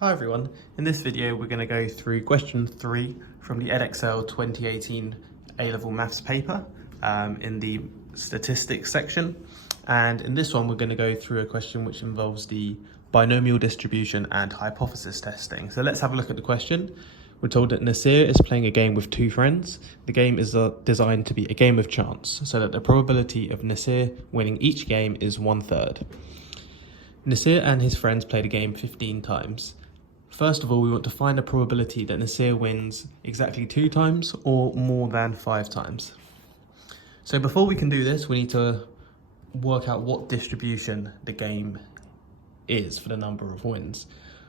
Hi everyone, in this video we're going to go through question 3 from the Edexcel 2018 A-Level Maths paper in the statistics section, and in this one we're going to go through a question which involves the binomial distribution and hypothesis testing. So let's have a look at the question. We're told that Nasir is playing a game with two friends. The game is designed to be a game of chance, so that the probability of Nasir winning each game is 1/3. Nasir and his friends play the game 15 times. First of all, we want to find a probability that Nasir wins exactly 2 times or more than 5 times. So before we can do this, we need to work out what distribution the game is for the number of wins.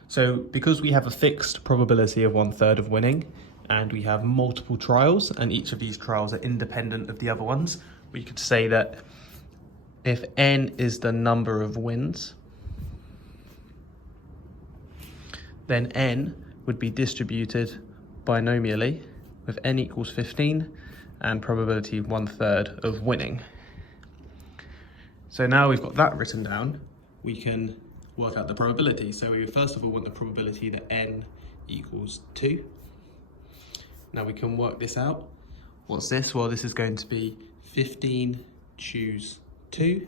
So because we have a fixed probability of 1/3 of winning, and we have multiple trials, and each of these trials are independent of the other ones, we could say that if n is the number of wins, then n would be distributed binomially with n equals 15 and probability 1/3 of winning. So now we've got that written down, we can work out the probability. So we first of all want the probability that n equals 2. Now we can work this out. What's this? Well, this is going to be 15 choose 2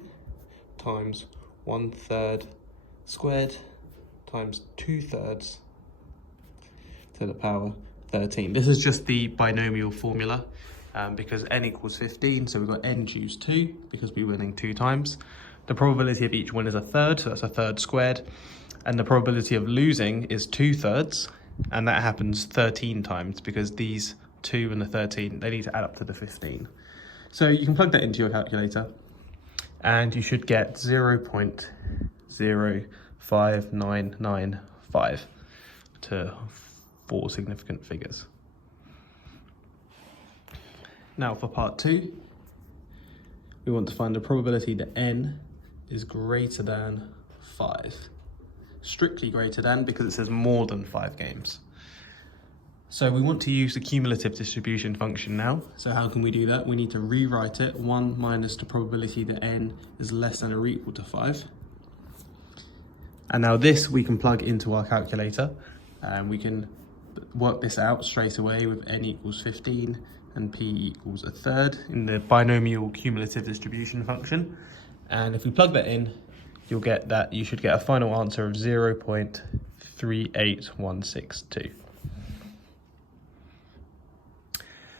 times 1/3 squared times 2/3 to the power 13. This is just the binomial formula because n equals 15, so we've got n choose 2 because we're winning 2 times. The probability of each win is 1/3, so that's 1/3 squared, and the probability of losing is 2/3, and that happens 13 times because these 2 and the 13, they need to add up to the 15. So you can plug that into your calculator and you should get 0.05995 to 4 significant figures. Now for part 2, we want to find the probability that n is greater than 5. Strictly greater than because it says more than 5 games. So we want to use the cumulative distribution function now. So how can we do that? We need to rewrite it, 1 minus the probability that n is less than or equal to 5. And now this we can plug into our calculator, and we can work this out straight away with n equals 15 and p equals 1/3 in the binomial cumulative distribution function. And if we plug that in, you'll get that you should get a final answer of 0.38162.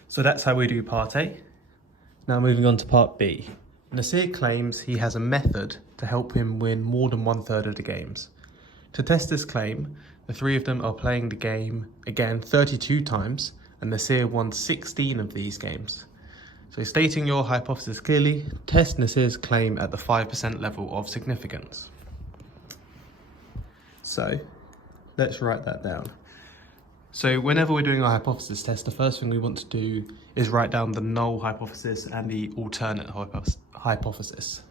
So that's how we do part A. Now moving on to part B. Nasir claims he has a method to help him win more than 1/3 of the games. To test this claim, the three of them are playing the game again 32 times, and Nasir won 16 of these games. So stating your hypothesis clearly, test Nasir's claim at the 5% level of significance. So let's write that down. So whenever we're doing our hypothesis test, the first thing we want to do is write down the null hypothesis and the alternate hypothesis.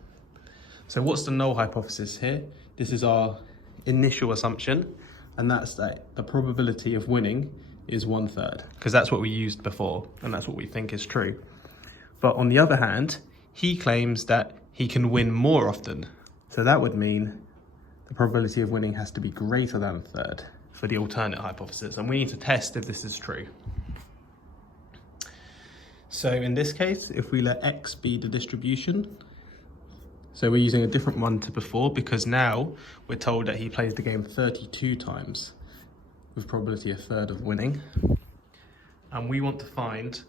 So what's the null hypothesis here? This is our initial assumption, and that's that the probability of winning is 1/3, because that's what we used before, and that's what we think is true. But on the other hand, he claims that he can win more often. So that would mean the probability of winning has to be greater than 1/3 for the alternate hypothesis, and we need to test if this is true. So in this case, if we let x be the distribution, so we're using a different one to before because now we're told that he plays the game 32 times with probability 1/3 of winning. And we want to find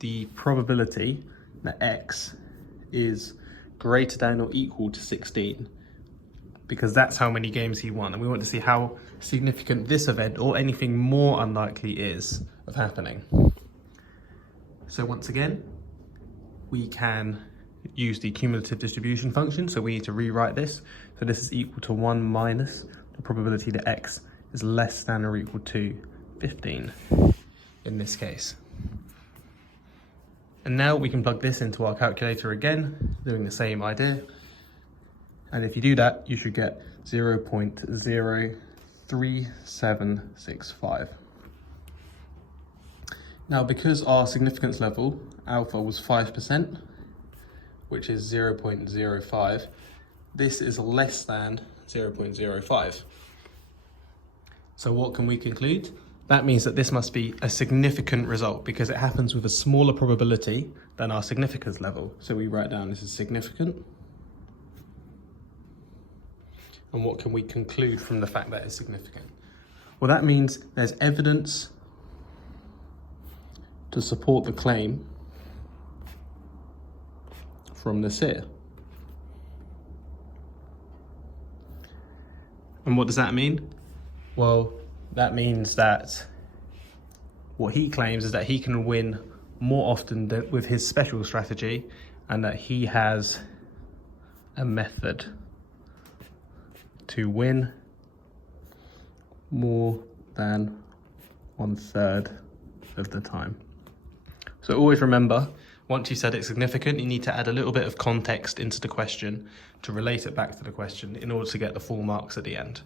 the probability that x is greater than or equal to 16 because that's how many games he won. And we want to see how significant this event or anything more unlikely is of happening. So once again, we can use the cumulative distribution function. So we need to rewrite this. So this is equal to 1 minus the probability that x is less than or equal to 15 in this case. And now we can plug this into our calculator again, doing the same idea. And if you do that, you should get 0.03765. Now, because our significance level, alpha, was 5%, which is 0.05, this is less than 0.05. So what can we conclude? That means that this must be a significant result because it happens with a smaller probability than our significance level. So we write down this is significant. And what can we conclude from the fact that it's significant? Well, that means there's evidence to support the claim from this here. And what does that mean? Well, that means that what he claims is that he can win more often with his special strategy, and that he has a method to win more than 1/3 of the time. So always remember, once you said it's significant, you need to add a little bit of context into the question to relate it back to the question in order to get the full marks at the end.